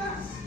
Jesus.